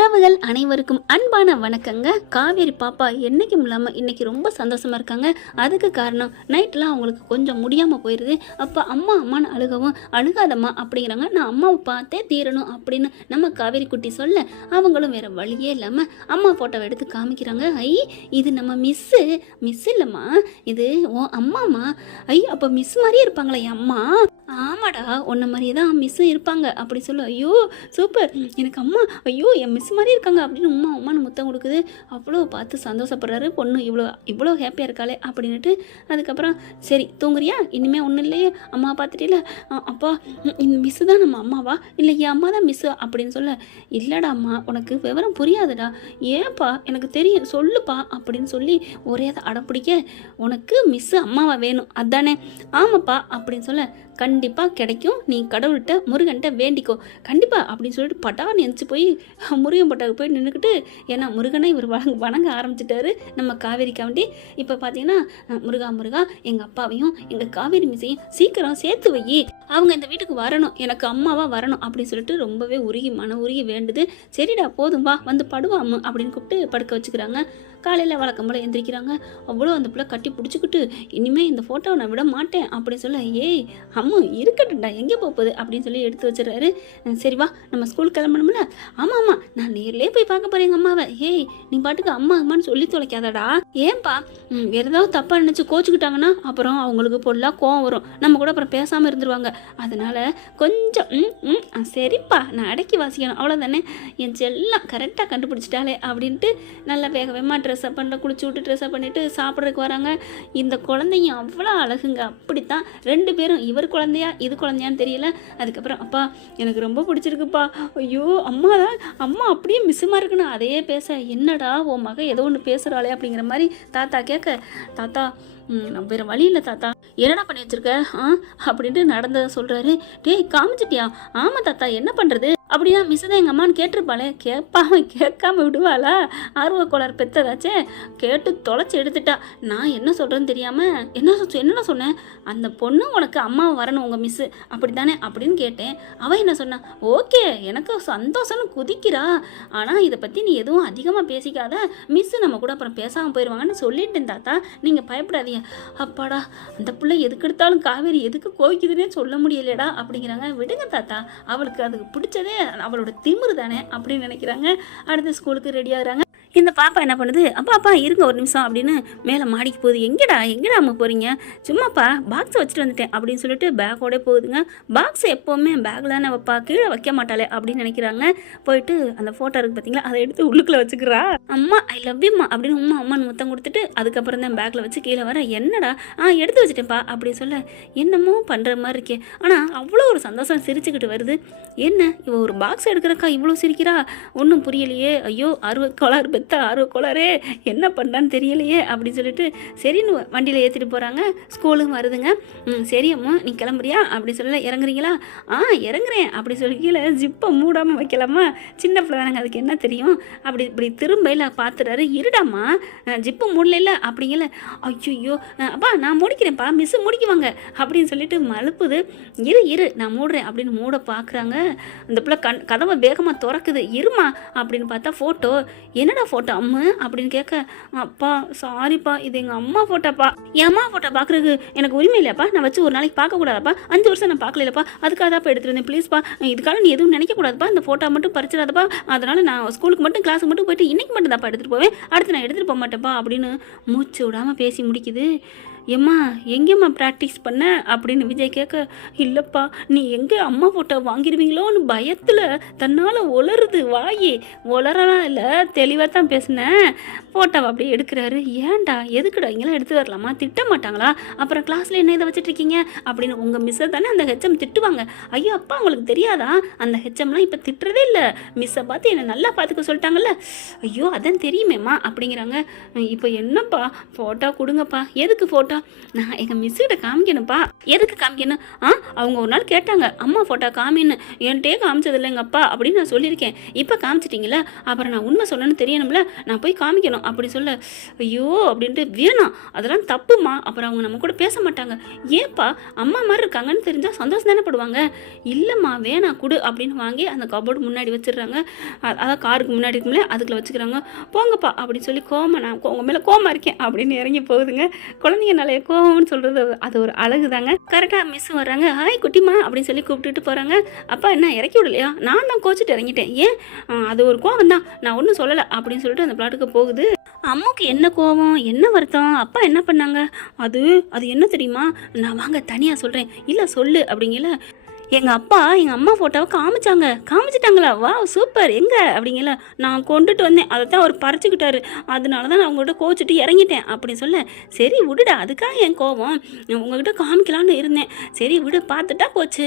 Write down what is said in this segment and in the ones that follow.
உறவுகள் அனைவருக்கும் அன்பான வணக்கங்க. காவேரி பாப்பா என்னைக்கும் இல்லாமல் இன்னைக்கு ரொம்ப சந்தோஷமாக இருக்காங்க. அதுக்கு காரணம் நைட்லாம் அவங்களுக்கு கொஞ்சம் முடியாமல் போயிடுது. அப்போ அம்மா அம்மான்னு அழுகவும், அழுகாதம்மா அப்படிங்கிறாங்க. நான் அம்மாவை பார்த்தே தீரணும் அப்படின்னு நம்ம காவேரி குட்டி சொல்ல, அவங்களும் வேறு வழியே இல்லாமல் அம்மா ஃபோட்டோவை எடுத்து காமிக்கிறாங்க. இது நம்ம மிஸ் இல்லைம்மா, இது ஓ அம்மாம்மா. அப்போ மிஸ் மாதிரியே இருப்பாங்களா என் அம்மா? ஆமாடா, உன்ன மாதிரியே தான் மிஸ்ஸும் இருப்பாங்க அப்படி சொல்லு. ஐயோ சூப்பர், எனக்கு அம்மா என் மிஸ் மாதிரி இருக்காங்க அப்படின்னு அம்மான்னு முத்தம் கொடுக்குது. அவ்வளோ பார்த்து சந்தோஷப்படுறாரு. பொண்ணு இவ்வளோ ஹாப்பியாக இருக்காளே அப்படின்ட்டு. அதுக்கப்புறம் சரி தூங்குறியா, இனிமேல் ஒன்றும் இல்லையே, அம்மா பார்த்துட்டில, அப்பா இந்த மிஸ்ஸு தான் நம்ம அம்மாவா இல்லை என் அம்மா தான் மிஸ்ஸு அப்படின்னு சொல்ல, இல்லைடா அம்மா உனக்கு விவரம் புரியாதுடா, ஏன்ப்பா எனக்கு தெரியும் சொல்லுப்பா அப்படின்னு சொல்லி ஒரே அடம் பிடிக்க, உனக்கு மிஸ்ஸு அம்மாவா வேணும் அதானே? ஆமாப்பா அப்படின்னு சொல்ல, கண்டிப்பாக கிடைக்கும், நீ கடவுள்கிட்ட முருகன்கிட்ட வேண்டிக்கோ கண்டிப்பாக அப்படின்னு சொல்லிட்டு பட்டான்னு எந்திச்சு போய் முருகன் பட்டாவுக்கு போய் நின்றுக்கிட்டு, ஏன்னா முருகனை இவர் வணங்க ஆரம்பிச்சிட்டாரு நம்ம காவேரிக்காண்டி. இப்போ பார்த்தீங்கன்னா முருகா எங்கள் அப்பாவையும் எங்கள் காவேரி மிஸ்ஸையும் சீக்கிரம் சேர்த்து வை, அவங்க இந்த வீட்டுக்கு வரணும், எனக்கு அம்மாவாக வரணும் அப்படின்னு சொல்லிட்டு ரொம்பவே மன உருகி வேண்டுது. சரிடா போதும் வா வந்து படுவாமு அப்படின்னு கூப்பிட்டு படுக்க வச்சுக்கிறாங்க. காலையில் வழக்கம் போல் எந்திரிக்கிறாங்க. அவ்வளோ அந்த பிள்ளை கட்டி பிடிச்சிக்கிட்டு, இனிமேல் இந்த ஃபோட்டோவை நான் விட மாட்டேன் அப்படின்னு சொல்ல, ஏய் அம்மு இருக்கட்டும்டா எங்கே போகுது அப்படின்னு சொல்லி எடுத்து வச்சிடறாரு. சரி வா நம்ம ஸ்கூல் கிளம்பணும்ல. ஆமாம் நான் நேர்லேயே போய் பார்க்க போகிறேன் எங்கள் அம்மாவை. ஏய் நீ பாட்டுக்கு அம்மான்னு சொல்லி தொலைக்காதடா. ஏன்பா வேறு ஏதாவது தப்பாக நினச்சி கோச்சிக்கிட்டாங்கன்னா அப்புறம் அவங்களுக்கு பொருளாக கோவம் வரும், நம்ம கூட அப்புறம் பேசாமல் இருந்துருவாங்க. அதனால கொஞ்சம் சரிப்பா நான் அடக்கி வாசிக்கணும் அவ்வளோதானே. என் செல்லாம் கரெக்டாக கண்டுபிடிச்சிட்டாலே அப்படின்ட்டு நல்லா வேகமாக ட்ரெஸ்ஸப் குளிச்சு விட்டு ட்ரெஸ்ஸப் பண்ணிவிட்டு சாப்பிட்றதுக்கு வராங்க. இந்த குழந்தைங்க அவ்வளோ அழகுங்க. அப்படித்தான் ரெண்டு பேரும், இவர் குழந்தையா இது குழந்தையான்னு தெரியல. அதுக்கப்புறம் அப்பா எனக்கு ரொம்ப பிடிச்சிருக்குப்பா, ஐயோ அம்மா அப்படியே மிஸ்ஸுமா இருக்குன்னு அதையே பேச, என்னடா உன் மகன் ஏதோ ஒன்று பேசுகிறாளே அப்படிங்கிற மாதிரி தாத்தா கேட்க, தாத்தா வேறு வழி இல்லை தாத்தா, என்னடா பண்ணி வச்சிருக்க அப்படின்ட்டு நடந்ததை சொல்கிறாரு. டேய் காமிச்சிட்டியா? ஆமாம் தாத்தா என்ன பண்ணுறது அப்படின்னா மிஸ் தான் எங்கள் அம்மான்னு கேட்டிருப்பாளே, கேட்காம விடுவாளா? ஆர்வ கோளாறு பெற்றதாச்சே, கேட்டு தொலைச்சி எடுத்துட்டா. நான் என்ன சொல்கிறேன்னு தெரியாமல் என்னடா சொன்னேன், அந்த பொண்ணு உனக்கு அம்மாவை வரணும் உங்கள் மிஸ்ஸு அப்படி தானே அப்படின்னு கேட்டேன். அவள் என்ன சொன்னா, ஓகே எனக்கு சந்தோஷம்னு குதிக்கிறா, ஆனால் இதை பற்றி நீ எதுவும் அதிகமாக பேசிக்காத, மிஸ்ஸு நம்ம கூட அப்புறம் பேசாமல் போயிடுவாங்கன்னு சொல்லிட்டேன் தாத்தா, நீங்கள் பயப்படாதீங்க. அப்பாடா அந்த பிள்ளை எதுக்கு எடுத்தாலும் காவேரி எதுக்கு கோவிக்குதுன்னே சொல்ல முடியலடா அப்படிங்கிறாங்க. விடுங்க தாத்தா, அவளுக்கு அதுக்கு பிடிச்சதே அவளோட திமிரு தானே அப்படின்னு நினைக்கிறாங்க. அடுத்து ஸ்கூலுக்கு ரெடி ஆகுறாங்க. இந்த பாப்பா என்ன பண்ணுது, அப்பா இருங்க ஒரு நிமிஷம் அப்படின்னு மேலே மாடிக்கு போகுது. எங்கடா அம்மா போகிறீங்க? சும்மாப்பா பாக்ஸை வச்சுட்டு வந்துட்டேன் அப்படின்னு சொல்லிட்டு பேக்கோட போகுதுங்க. பாக்ஸை எப்போவுமே பேக்கில் தானே வைப்பா, கீழே வைக்க மாட்டாளே அப்படின்னு நினைக்கிறாங்க. போயிட்டு அந்த ஃபோட்டோ இருக்குது பார்த்தீங்களா, அதை எடுத்து உள்ளுக்குள்ளே வச்சுக்கிறா. அம்மா ஐ லவ் யூம்மா அப்படின்னு அம்மான்னு முத்தம் கொடுத்துட்டு அதுக்கப்புறம் தான் பேக்கில் வச்சு கீழே வர, என்னடா எடுத்து வச்சுட்டேன்ப்பா அப்படி சொல்ல, என்னமோ பண்ணுற மாதிரி இருக்கே, ஆனால் அவ்வளோ ஒரு சந்தோஷம் சிரிச்சுக்கிட்டு வருது. என்ன இவ ஒரு பாக்ஸ் எடுக்கிறக்கா இவ்வளோ சிரிக்கிறா, ஒன்றும் புரியலையே, ஐயோ ஆர்வ கோளாரே என்ன பண்ணான்னு தெரியலையே அப்படின்னு சொல்லிட்டு சரின்னு வண்டியில் ஏற்றிட்டு போகிறாங்க. ஸ்கூலும் வருதுங்க. சரி அம்மா நீ கிளம்புறியா அப்படி சொல்ல, இறங்குறீங்களா? இறங்குறேன் அப்படி சொல்லி கீழே ஜிப்பை மூடாமல் வைக்கலாமா, சின்ன பிள்ளை தானங்க அதுக்கு என்ன தெரியும். இப்படி திரும்பையில் பார்த்துறாரு. இருடாம்மா ஜிப்பு மூடல அப்படிங்கல. ஐயோ அப்பா நான் முடிக்கிறேன்ப்பா, மிஸ்ஸு முடிக்குவாங்க அப்படின்னு சொல்லிட்டு மழுப்புது. இரு நான் மூடுறேன் அப்படின்னு மூட பார்க்குறாங்க. அந்த பிள்ளை கதவை வேகமாக திறக்குது. இருமா அப்படின்னு பார்த்தா ஃபோட்டோ. என்னடா ஃபோட்டோ அம்மு அப்படின்னு கேட்க, அப்பா சாரிப்பா இது எங்கள் அம்மா ஃபோட்டோப்பா, என் அம்மா ஃபோட்டோ பார்க்குறதுக்கு எனக்கு உரிமை இல்லையாப்பா, நான் வச்சு ஒரு நாளைக்கு பார்க்கக்கூடாதப்பா, 5 வருஷம் நான் பார்க்கலப்பா, அதுக்காக தான் எடுத்துகிட்டு வந்தேன், ப்ளீஸ்ப்பா இதுக்காக நீ எதுவும் நினைக்கக்கூடாதுப்பா, இந்த ஃபோட்டோ மட்டும் பறிச்சிடாதப்பா, அதனால் நான் ஸ்கூலுக்கு மட்டும் கிளாஸுக்கு மட்டும் போயிட்டு இன்றைக்கி மட்டும் தான்ப்பா எடுத்துகிட்டு போவேன், அடுத்து நான் எடுத்துகிட்டு போக மாட்டேன்ப்பா அப்படின்னு மூச்சு விடாமல் பேசி முடிக்குது. ஏம்மா எங்கேம்மா ப்ராக்டிஸ் பண்ண அப்படின்னு விஜய் கேட்க, இல்லைப்பா நீ எங்கே அம்மா ஃபோட்டோ வாங்கிடுவீங்களோன்னு பயத்தில் தன்னால் உளருது வாயி, உளரலாம் இல்லை தெளிவாக தான் பேசினேன். ஃபோட்டோவை அப்படியே எடுக்கிறாரு. ஏன்டா எதுக்குடா இங்கெல்லாம் எடுத்து வரலாமா, திட்ட மாட்டாங்களா, அப்புறம் கிளாஸில் என்ன இதை வச்சுட்ருக்கீங்க அப்படின்னு உங்கள் மிஸ்ஸை தானே அந்த ஹெச்எம் திட்டுவாங்க. ஐயோ அப்பா உங்களுக்கு தெரியாதா, அந்த ஹெச்எம்லாம் இப்போ திட்டுறதே இல்லை, மிஸ்ஸை பார்த்து என்னை நல்லா பார்த்துக்க சொல்லிட்டாங்கல்ல. ஐயோ அதான் தெரியுமேம்மா அப்படிங்கிறாங்க. இப்போ என்னப்பா ஃபோட்டோ கொடுங்கப்பா, எதுக்கு ஃபோட்டோ ஃபோட்டோ நான் எங்கள் மிஸ்ஸுக்கிட்ட காமிக்கணும்ப்பா. எதுக்கு காமிக்கணும்? அவங்க ஒரு நாள் கேட்டாங்க அம்மா ஃபோட்டோ காமின்னு, என்கிட்டே காமிச்சதில்லை எங்கள் அப்பா அப்படின்னு நான் சொல்லியிருக்கேன். இப்போ காமிச்சிட்டிங்களா, அப்புறம் நான் உண்மை சொல்லணும்னு தெரியணும்ல, நான் போய் காமிக்கணும் அப்படி சொல்ல, ஐயோ அப்படின்ட்டு வேணாம் அதெல்லாம் தப்புமா, அப்புறம் அவங்க நம்ம கூட பேச மாட்டாங்க. ஏன்ப்பா அம்மா மாதிரி இருக்காங்கன்னு தெரிஞ்சால் சந்தோஷம் தானே படுவாங்க. இல்லைம்மா வேணாம் கொடு அப்படின்னு வாங்கி அந்த கபோர்டு முன்னாடி வச்சிடுறாங்க. அதான் காருக்கு முன்னாடி இருக்கும்ல அதுக்குள்ள வச்சுக்கிறாங்க. போங்கப்பா அப்படின்னு சொல்லி நான் உங்கள் மேலே கோமா இருக்கேன் அப்படின்னு இறங்கி போகுதுங்க. குழந்தைங்க நிறைய கோவம்னு சொல்கிறது அது ஒரு அழகு தாங்க. கரெக்டாக மிஸ் வர்றாங்க. ஹாய் குட்டிமா அப்படின்னு சொல்லி கூப்பிட்டுட்டு போகிறாங்க. அப்பா என்ன இறக்கி விடலையா? நான் தான் கோச்சிட்டு இறங்கிட்டேன். ஏன்? அது ஒரு கோவம் தான், நான் ஒன்றும் சொல்லலை அப்படின்னு சொல்லிட்டு அந்த பிளாட்டுக்கு போகுது. அம்மாவுக்கு என்ன கோவம் என்ன வருத்தம்? அப்பா என்ன பண்ணாங்க? அது என்ன தெரியுமா? நான் வாங்க தனியாக சொல்கிறேன். இல்லை சொல்லு அப்படிங்கல. எங்கள் அப்பா எங்கள் அம்மா ஃபோட்டோவை காமிச்சிட்டாங்களா? வா சூப்பர், எங்கே அப்படிங்கல. நான் கொண்டுட்டு வந்தேன், அதை தான் அவர் பறிச்சுக்கிட்டாரு, அதனால தான் நான் உங்கள்கிட்ட கோச்சிட்டு இறங்கிட்டேன் அப்படின்னு சொல்ல, சரி விடுடா அதுக்காக என் கோவம், உங்கள்கிட்ட காமிக்கலான்னு இருந்தேன், சரி விடு பார்த்துட்டா போச்சு.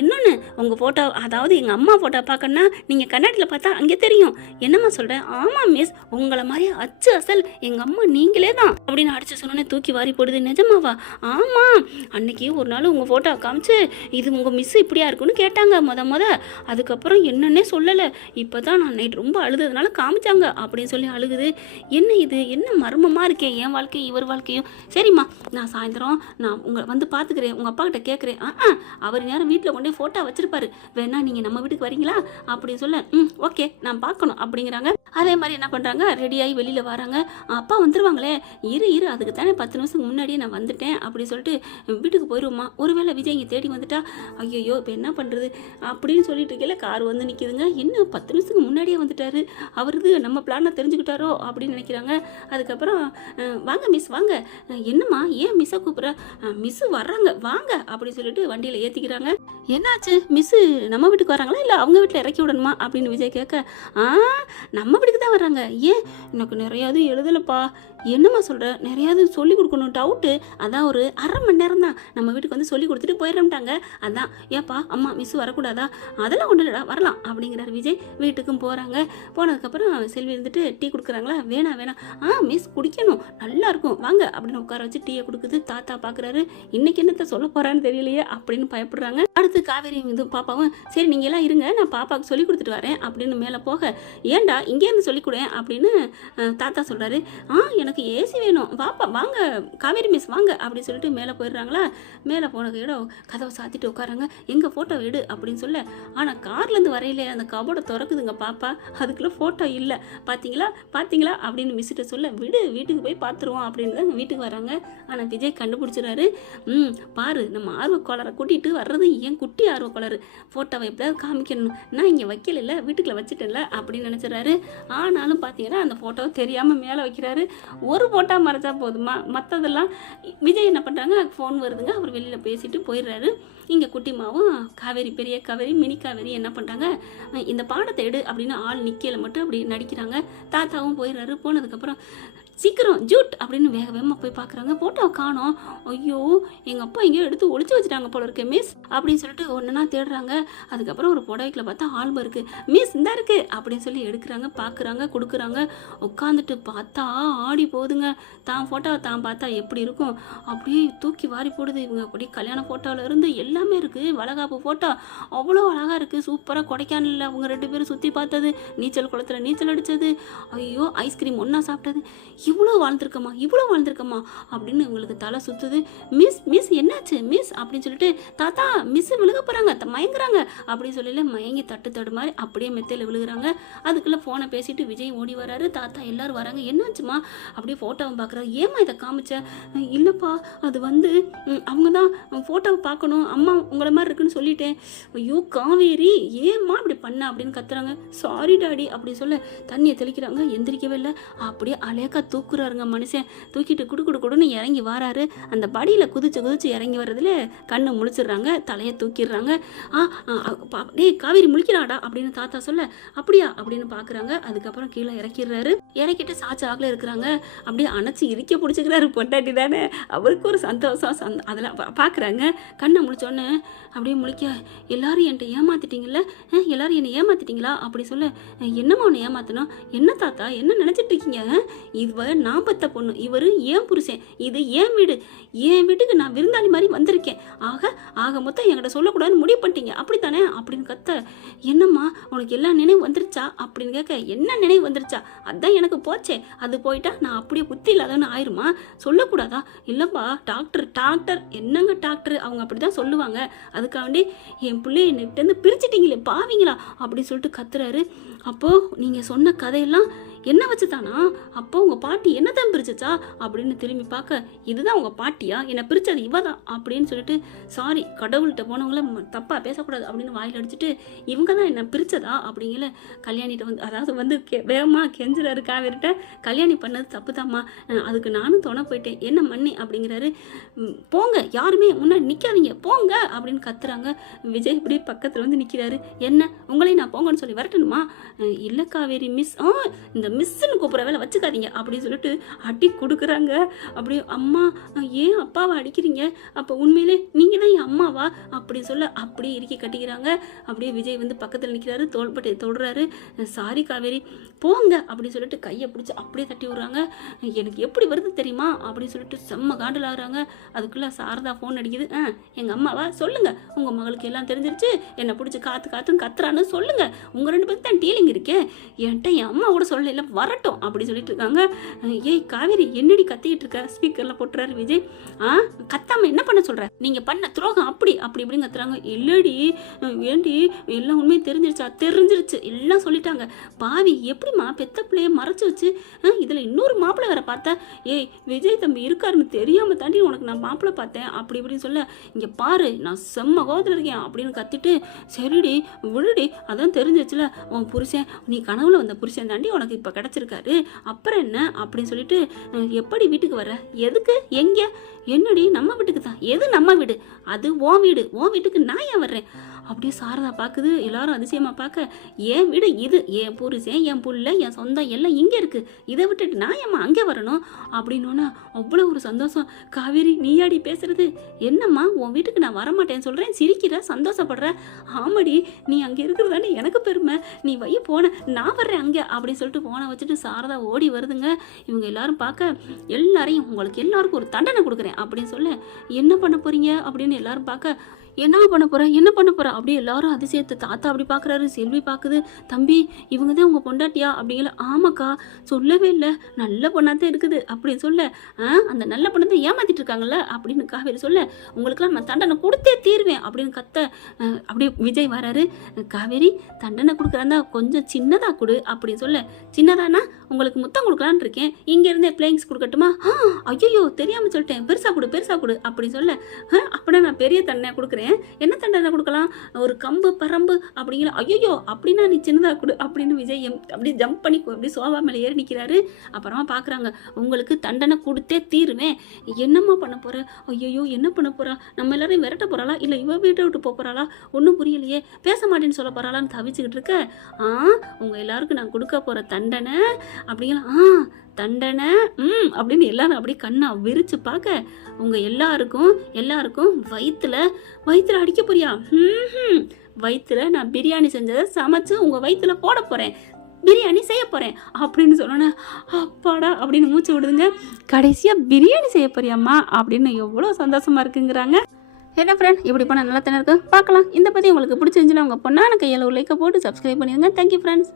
இன்னொன்று உங்கள் ஃபோட்டோ, அதாவது எங்கள் அம்மா ஃபோட்டோ பார்க்கணுன்னா நீங்கள் கண்ணாடியில் பார்த்தா அங்கே தெரியும். என்னம்மா சொல்கிறேன்? ஆமாம் மிஸ், உங்களை மாதிரி அச்சு அசல் எங்கள் அம்மா நீங்களே தான் அப்படின்னு அடிச்சு சொன்னோன்னே தூக்கி வாரி போடுது. நிஜமாவா? ஆமாம், அன்னைக்கு ஒரு நாள் உங்கள் ஃபோட்டோ காமிச்சு இது உங்கள் மிஸ் இப்படியா இருக்குன்னு கேட்டாங்க முத. அதுக்கப்புறம் என்னன்னே சொல்லலை. இப்போ தான் நான் நைட் ரொம்ப அழுதுனால காமிச்சாங்க அப்படின்னு சொல்லி அழுகுது. என்ன இது, என்ன மர்மமாக இருக்கேன் என் வாழ்க்கையும் இவர் வாழ்க்கையும். சரிம்மா நான் சாயந்தரம் நான் உங்களை வந்து பார்த்துக்கிறேன், உங்கள் அப்பா கிட்ட கேட்குறேன். அவர் நேரம் வீட்டில் கொண்டே ஃபோட்டோ வச்சிருப்பாரு, வேணா நீங்கள் நம்ம வீட்டுக்கு வரீங்களா அப்படின்னு சொல்ல, ஓகே நான் பார்க்கணும் அப்படிங்கிறாங்க. அதே மாதிரி என்ன பண்ணுறாங்க, ரெடியாகி வெளியில் வராங்க. அப்பா வந்துடுவாங்களே, இரு அதுக்கு தானே 10 நிமிஷத்துக்கு முன்னாடியே நான் வந்துட்டேன் அப்படின்னு சொல்லிட்டு வீட்டுக்கு போயிடுவோம்மா. ஒருவேளை விஜய் இங்கே தேடி வந்துட்டா ஐயோ இப்போ என்ன பண்ணுறது அப்படின்னு சொல்லிட்டு இருக்கல, கார் வந்து நிற்கிதுங்க. என்ன 10 நிமிஷத்துக்கு முன்னாடியே வந்துட்டாரு, அவருது நம்ம பிளானை தெரிஞ்சுக்கிட்டாரோ அப்படின்னு நினைக்கிறாங்க. அதுக்கப்புறம் வாங்க மிஸ் வாங்க. என்னம்மா ஏன் மிஸ்ஸை கூப்பிட்ற? மிஸ்ஸு வர்றாங்க வாங்க அப்படின்னு சொல்லிட்டு வண்டியில் ஏற்றிக்கிறாங்க. என்னாச்சு, மிஸ்ஸு நம்ம வீட்டுக்கு வராங்களா இல்லை அவங்க வீட்டில் இறக்கி விடணுமா அப்படின்னு விஜய் கேட்க, நம்ம வீட்டுக்கு தான் வராங்க. ஏன்? எனக்கு நிறையாவது எழுதலைப்பா. என்னம்மா சொல்கிற? நிறையாவது சொல்லி கொடுக்கணும், டவுட்டு, அதான் ஒரு அரை மணி நேரம் தான் நம்ம வீட்டுக்கு வந்து சொல்லி கொடுத்துட்டு போயிடறாங்க. அதான் ஏப்பா அம்மா மிஸ் வரக்கூடாதா? அதெல்லாம் ஒன்றும் இல்லடா வரலாம் அப்படிங்கிறார் விஜய். வீட்டுக்கும் போகிறாங்க. போனதுக்கப்புறம் செல்வி இருந்துட்டு டீ கொடுக்குறாங்களா? வேணாம் மிஸ் குடிக்கணும், நல்லா இருக்கும் வாங்க அப்படின்னு உட்கார வச்சு டீயை கொடுக்குது. தாத்தா பார்க்குறாரு, இன்னைக்கு என்னத்தை சொல்ல போகிறான்னு தெரியலையே அப்படின்னு பயப்படுறாங்க. அடுத்து காவேரி இது பாப்பாவும், சரி நீங்கள் எல்லாம் இருங்க நான் பாப்பாவுக்கு சொல்லி கொடுத்துட்டு வரேன் அப்படின்னு மேலே போக, ஏன்டா இங்கேருந்து சொல்லிக் கொடு அப்படின்னு தாத்தா சொல்கிறாரு. எனக்கு ஏசி வேணும், வாப்பா வாங்க காவேரி மிஸ் வாங்க அப்படின்னு சொல்லிட்டு மேலே போயிடுறாங்களா. மேலே போனது இடம் கதவை சாத்திட்டு உட்காராங்க. எங்கள் ஃபோட்டோ எடு அப்படின்னு சொல்ல, ஆனால் கார்லேருந்து வரையில அந்த கபோர்டை திறக்குதுங்க பாப்பா, அதுக்குள்ளே ஃபோட்டோ இல்லை. பார்த்தீங்களா அப்படின்னு மிஸ்கிட்ட சொல்ல, விடு வீட்டுக்கு போய் பார்த்துருவோம் அப்படின்னு தான் வீட்டுக்கு வராங்க. ஆனால் விஜய் கண்டுபிடிச்சிடறாரு. பாரு நம்ம ஆர்வக்கோளரை கூட்டிகிட்டு வர்றது ஏன் குட்டி ஆர்வக்கோளர், ஃபோட்டோவை எப்படியாவது காமிக்கணும், நான் இங்கே வைக்கல வீட்டுக்குள்ளே வச்சுட்டேன்ல அப்படின்னு நினச்சிடறாரு. ஆனாலும் பார்த்தீங்கன்னா அந்த ஃபோட்டோவை தெரியாமல் மேலே வைக்கிறாரு. ஒரு ஃபோட்டோ மறைச்சா போதுமா, மற்றதெல்லாம் விஜய் என்ன பண்ணுறாங்க, ஃபோன் வருதுங்க, அவர் வெளியில் பேசிட்டு போயிடுறாரு. இங்கே குட்டிமாவும் காவேரி, பெரிய காவேரி மினி காவேரி என்ன பண்ணுறாங்க, இந்த பாடத்தை எடு அப்படின்னு ஆள் நிற்கையில் மட்டும் அப்படி நடிக்கிறாங்க. தாத்தாவும் போயிடுறாரு. போனதுக்கப்புறம் சீக்கிரம் ஜூட் அப்படின்னு வேகமாக போய் பார்க்குறாங்க. ஃபோட்டோவை காணோம். ஐயோ எங்கள் அப்பா எங்கேயோ எடுத்து ஒளிச்சு வச்சுட்டாங்க போல இருக்கு மிஸ் அப்படின்னு சொல்லிட்டு ஒன்றுனா தேடுறாங்க. அதுக்கப்புறம் ஒரு புடவைக்கில் பார்த்தா ஆல்பம் இருக்குது. மிஸ் இந்த இருக்குது அப்படின்னு சொல்லி எடுக்கிறாங்க, பார்க்குறாங்க, கொடுக்குறாங்க. உட்காந்துட்டு பார்த்தா ஆடி போகுதுங்க. தான் ஃபோட்டோவை தான் பார்த்தா எப்படி இருக்கும் அப்படியே தூக்கி வாரி போடுது. இவங்க அப்படியே கல்யாண ஃபோட்டோவில் இருந்து எல்லாமே இருக்குது. வளகாப்பு ஃபோட்டோ அவ்வளோ அழகாக இருக்குது, சூப்பராக. கொடைக்கானலில் அவங்க 2 பேரும் சுற்றி பார்த்தது, நீச்சல் குளத்தில் நீச்சல் அடித்தது, ஐயோ ஐஸ்கிரீம் ஒன்றா சாப்பிட்டது, இவ்வளோ வாழ்ந்திருக்கம்மா அப்படின்னு இவங்களுக்கு தலை சுற்றுது. மிஸ் என்னாச்சு மிஸ் அப்படின்னு சொல்லிட்டு, தாத்தா மிஸ் விழுக போகிறாங்க, மயங்குறாங்க அப்படின்னு சொல்லல, மயங்கி தட்டு மாதிரி அப்படியே மெத்தையில் விழுகிறாங்க. அதுக்குள்ளே ஃபோனை பேசிட்டு விஜய் ஓடி வராரு. தாத்தா எல்லோரும் வராங்க. என்னாச்சுமா அப்படியே ஃபோட்டோவை பார்க்குறாரு. ஏம்மா இதை காமிச்ச? இல்லைப்பா அது வந்து அவங்க தான் ஃபோட்டோவை பார்க்கணும், அம்மா உங்களை மாதிரி இருக்குன்னு சொல்லிட்டேன். ஐயோ காவேரி ஏம்மா இப்படி பண்ண அப்படின்னு கத்துறாங்க. சாரி டாடி அப்படின்னு சொல்ல தண்ணியை தெளிக்கிறாங்க. எந்திரிக்கவே இல்லை. அப்படியே அலேக்கா தூக்குறாருங்க மனுஷன். தூக்கிட்டு குடுன்னு இறங்கி வராரு. அந்த படியில் குதிச்சு இறங்கி வர்றதுல கண்ணை முழிச்சிடுறாங்க, தலையை தூக்கிடுறாங்க. டேய் காவேரி முழிக்கிறாடா அப்படின்னு தாத்தா சொல்ல, அப்படியா அப்படின்னு பார்க்குறாங்க. அதுக்கப்புறம் கீழே இறக்கிடுறாரு. இறக்கிட்டு சாச்சாக்கில் இருக்கிறாங்க. அப்படியே அணைச்சி இறுக்க பிடிச்சிக்கிறாரு. பொண்டாட்டி தானே, அவருக்கு ஒரு சந்தோஷம். அதெல்லாம் பார்க்குறாங்க. கண்ணை முழிச்சோன்னே அப்படியே முழிக்க, எல்லாரும் என்கிட்ட ஏமாத்திட்டீங்கல்ல, எல்லாரும் என்னை ஏமாத்திட்டீங்களா அப்படி சொல்ல, என்னம்மா உன்னை ஏமாத்தணும்? என்ன தாத்தா என்ன நினச்சிட்டு இருக்கீங்க? இது நான் பெத்த பொண்ணு, இவர் ஏன் புருஷன், இது ஏன் வீடு, என் வீட்டுக்கு நான் விருந்தாளி மாதிரி வந்திருக்கேன். ஆக மொத்தம் என்கிட்ட சொல்லக்கூடாதுன்னு முடிவு பண்ணிட்டீங்க அப்படித்தானே அப்படின்னு கத்த. என்னம்மா உனக்கு எல்லா நினைவு வந்துருச்சா அப்படின்னு கேட்க, என்ன நினைவு வந்துருச்சா, அதான் எனக்கு போச்சே, அது போயிட்டா நான் அப்படியே புத்தி இல்லாதவன்னு ஆயிருமா, சொல்லக்கூடாதா. இல்லைப்பா டாக்டர் என்னங்க டாக்டர், அவங்க அப்படி தான் சொல்லுவாங்க, அதுக்காண்டி என் பிள்ளைய என்னிட்டேருந்து பிரிச்சிட்டிங்களே பாவீங்களா அப்படின்னு சொல்லிட்டு கத்துறாரு. அப்போது நீங்கள் சொன்ன கதையெல்லாம் என்ன வச்சு தானா, அப்போ உங்கள் பாட்டி என்ன தான் பிரிச்சச்சா அப்படின்னு திரும்பி பார்க்க, இதுதான் உங்கள் பாட்டியா, என்னை பிரித்தது இவ தான் அப்படின்னு சொல்லிட்டு, சாரி கடவுள்கிட்ட போனவங்கள தப்பாக பேசக்கூடாது அப்படின்னு வாயில் அடிச்சுட்டு, இவங்க தான் என்னை பிரித்ததா அப்படிங்கிற கல்யாணிகிட்ட வந்து, அதாவது வந்து வேகமாக கெஞ்சுறாரு காவேரிட்ட, கல்யாணி பண்ணது தப்பு தாம்மா, அதுக்கு நானும் துணை போயிட்டேன், என்ன மன்னி அப்படிங்கிறாரு. போங்க யாருமே முன்னாடி நிற்காதீங்க போங்க அப்படின்னு கத்துறாங்க. விஜய் இப்படி பக்கத்தில் வந்து நிற்கிறாரு. என்ன உங்களையும் நான் போங்கன்னு சொல்லி வரட்டணுமா, இல்லை காவேரி மிஸ், இந்த மிஸ்ன்னு கூப்பிட்ற வேலை வச்சுக்காதீங்க அப்படின்னு சொல்லிட்டு அடி கொடுக்குறாங்க. அப்படியே அம்மா ஏன் அப்பாவை அடிக்கிறீங்க, அப்போ உண்மையிலே நீங்கள் தான் என் அம்மாவா அப்படின்னு சொல்ல அப்படியே இறுக்கி கட்டிக்கிறாங்க. அப்படியே விஜய் வந்து பக்கத்தில் நிற்கிறாரு, தோள்பட்டை தொடுறாரு. சாரி காவேரி போங்க அப்படின்னு சொல்லிட்டு கையை பிடிச்சி அப்படியே தட்டி விடுறாங்க. எனக்கு எப்படி வருது தெரியுமா அப்படின்னு சொல்லிட்டு செம்ம காண்டில் ஆகுறாங்க. அதுக்குள்ளே சாரதா ஃபோன் அடிக்குது. எங்கள் அம்மாவா சொல்லுங்கள், உங்கள் மகளுக்கு எல்லாம் தெரிஞ்சிருச்சு, என்னை பிடிச்சி காத்துன்னு கத்துறான்னு சொல்லுங்கள், உங்கள் 2 பேருக்கு தான் டீலிங் இருக்கேன், என்கிட்ட என் அம்மா கூட சொல்லல வரட்டும் அப்படி சொல்லிட்டு இருக்காங்க. ஏய் காவேரி என்னடி கத்திக்கிட்டு இருக்க, ஸ்பீக்கரில் போட்டுறாரு விஜய். கத்தாம என்ன பண்ண சொல்ற, நீங்க பண்ண துரோகம் அப்படி இப்படின்னு கத்துறாங்க. இல்லடி ஏண்டி எல்லாம் உண்மையும் தெரிஞ்சிருச்சு எல்லாம் சொல்லிட்டாங்க, பாவி எப்படிமா பெத்த பிள்ளைய மறைச்சு வச்சு இதுல இன்னொரு மாப்பிள்ளை வேற பார்த்தேன், ஏய் விஜய் தம்பி இருக்காருன்னு தெரியாம தாண்டி உனக்கு நான் மாப்பிள்ளை பார்த்தேன் அப்படி இப்படின்னு சொல்ல, இங்க பாரு நான் செம்ம கோவத்தில் இருக்கேன் அப்படின்னு கத்திட்டு, சரிடி விடுடி அதான் தெரிஞ்சிச்சுல உன் புருஷன், நீ கனவுல வந்த புருஷன் தாண்டி உனக்கு இப்போ கிடச்சிருக்காரு, அப்புறம் என்ன அப்படின்னு சொல்லிட்டு, எப்படி வீட்டுக்கு வர, எதுக்கு, எங்க, என்னடி நம்ம வீட்டுக்கு தான், எது நம்ம வீடு, அது உன் வீடு, உன் வீட்டுக்கு நான் ஏன் வர்றேன் அப்படியே சாரதா பார்க்குது. எல்லாரும் அதிசயமாக பார்க்க, என் வீடு இது, என் புருஷன் என் புள்ள என் சொந்தம் எல்லாம் இங்கே இருக்குது, இதை விட்டுட்டு நான் ஏம்மா அங்கே வரணும் அப்படின்னோன்னா அவ்வளோ ஒரு சந்தோஷம். காவேரி நீயாடி பேசுறது, என்னம்மா உன் வீட்டுக்கு நான் வரமாட்டேன்னு சொல்கிறேன், சிரிக்கிற சந்தோஷப்படுற, ஆமாடி நீ அங்கே இருக்கிறதானே எனக்கு பெருமை, நீ வை போன நான் வர்றேன் அங்கே அப்படின்னு சொல்லிட்டு போனை வச்சுட்டு சாரதா ஓடி வருதுங்க. இவங்க எல்லாரும் பார்க்க, எல்லாரையும் உங்களுக்கு எல்லாருக்கும் ஒரு தண்டனை கொடுக்குறேன் அப்படின்னு சொல்ல, என்ன பண்ண போறீங்க அப்படின்னு எல்லாரும் பார்க்க, என்ன பண்ண போற அப்படி எல்லாரும் அதிசயத்தை தாத்தா அப்படி பார்க்குறாரு. செல்வி பார்க்குது, தம்பி இவங்க தான் உங்கள் பொண்டாட்டியா அப்படிங்கிற, ஆமாக்கா சொல்லவே இல்லை நல்ல பொண்ணாத்தான் இருக்குது அப்படின்னு சொல்ல, அந்த நல்ல பொண்ணை தான் ஏமாத்திட்டு இருக்காங்கல்ல அப்படின்னு காவேரி சொல்ல, உங்களுக்குலாம் நான் தண்டனை கொடுத்தே தீர்வேன் அப்படின்னு கத்த. அப்படியே விஜய் வராரு. காவேரி தண்டனை கொடுக்குறாந்தா கொஞ்சம் சின்னதாக கொடு அப்படின்னு சொல்ல, சின்னதானா உங்களுக்கு முத்தம் கொடுக்கலான் இருக்கேன், இங்கேருந்தே பிளேயிங்ஸ் கொடுக்கட்டுமா, ஐயோ தெரியாமல் சொல்லிட்டேன், பெருசாக கொடு அப்படின்னு சொல்ல, அப்படின்னா நான் பெரிய தண்டனை கொடுக்குறேன், என்ன தண்டனை கொடுக்கலாம், ஒரு கம்பு பரம்பு அப்படிங்கிற, ஐயோ அப்படின்னா நீ சின்னதாக கொடு அப்படின்னு விஜய் அப்படியே ஜம்ப் பண்ணி அப்படி சோஃபா மேலே ஏறி நிற்கிறாரு. அப்புறமா பார்க்குறாங்க, உங்களுக்கு தண்டனை கொடுத்தே தீருவேன், என்னம்மா பண்ண போகிற, ஐயோ என்ன பண்ண போகிறா, நம்ம எல்லாரையும் விரட்ட போகிறாளா இல்லை இவ வீட்டை விட்டு போகிறாளா ஒன்றும் புரியலையே, பேச மாட்டேன்னு சொல்ல போகிறாளான்னு தவிச்சுக்கிட்டு இருக்க, உங்கள் எல்லாருக்கும் நான் கொடுக்க போகிற தண்டனை அப்படிங்களா, தண்டனை அப்படின்னு எல்லாரும் அப்படியே கண்ணா விரிச்சு பார்க்க, உங்க எல்லாருக்கும் வயிற்றுல அடிக்க போறியா, வயிற்றுல நான் பிரியாணி செஞ்சதை சமைச்சு உங்க வயிற்றுல போட போறேன், பிரியாணி செய்ய போறேன் அப்படின்னு சொன்னோன்னே அப்பாடா அப்படின்னு மூச்சு விடுதுங்க. கடைசியா பிரியாணி செய்ய போறியாம்மா அப்படின்னு எவ்வளோ சந்தோஷமா இருக்குங்கிறாங்க. என்ன ஃப்ரெண்ட் இப்படி பண்ண நல்லா தானே இருக்கு, பார்க்கலாம். இந்த பற்றி உங்களுக்கு பிடிச்சிருந்துச்சுன்னா உங்கள் பொண்ணான கையில் ஒரு லைக்கை போட்டு சப்ஸ்கிரைப் பண்ணிடுங்க. Thank you friends.